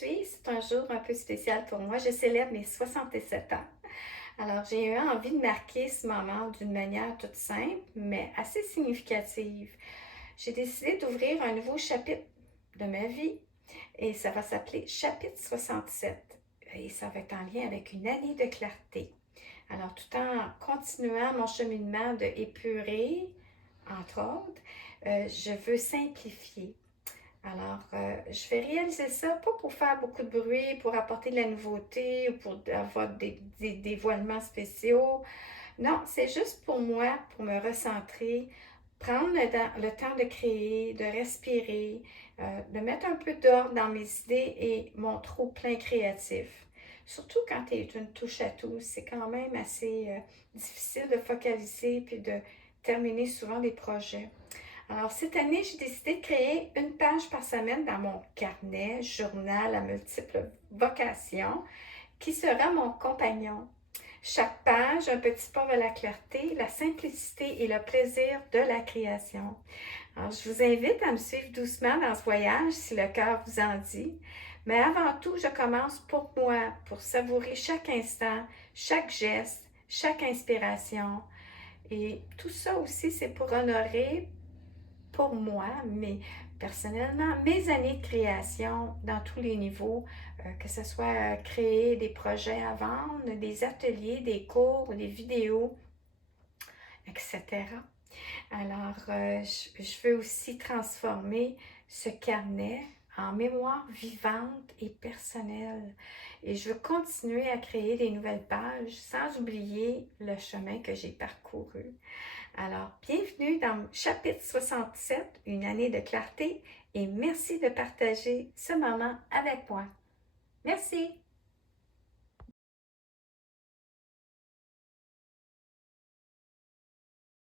Aujourd'hui, c'est un jour un peu spécial pour moi. Je célèbre mes 67 ans. Alors, j'ai eu envie de marquer ce moment d'une manière toute simple, mais assez significative. J'ai décidé d'ouvrir un nouveau chapitre de ma vie et ça va s'appeler Chapitre 67. Et ça va être en lien avec une année de clarté. Alors, tout en continuant mon cheminement de épurer, entre autres, je veux simplifier. Alors, je vais réaliser ça, pas pour faire beaucoup de bruit, pour apporter de la nouveauté ou pour avoir des dévoilements spéciaux. Non, c'est juste pour moi, pour me recentrer, prendre le temps de créer, de respirer, de mettre un peu d'ordre dans mes idées et mon trop-plein créatif. Surtout quand tu es une touche à tout, c'est quand même assez difficile de focaliser puis de terminer souvent des projets. Alors, cette année, j'ai décidé de créer une page par semaine dans mon carnet, journal à multiples vocations, qui sera mon compagnon. Chaque page, un petit pas vers la clarté, la simplicité et le plaisir de la création. Alors, je vous invite à me suivre doucement dans ce voyage si le cœur vous en dit. Mais avant tout, je commence pour moi, pour savourer chaque instant, chaque geste, chaque inspiration. Et tout ça aussi, c'est pour honorer pour moi, mais personnellement, mes années de création dans tous les niveaux, que ce soit créer des projets à vendre, des ateliers, des cours, des vidéos, etc. Alors, je veux aussi transformer ce carnet en mémoire vivante et personnelle. Et je veux continuer à créer des nouvelles pages sans oublier le chemin que j'ai parcouru. Alors, bienvenue dans le chapitre 67, une année de clarté, et merci de partager ce moment avec moi. Merci!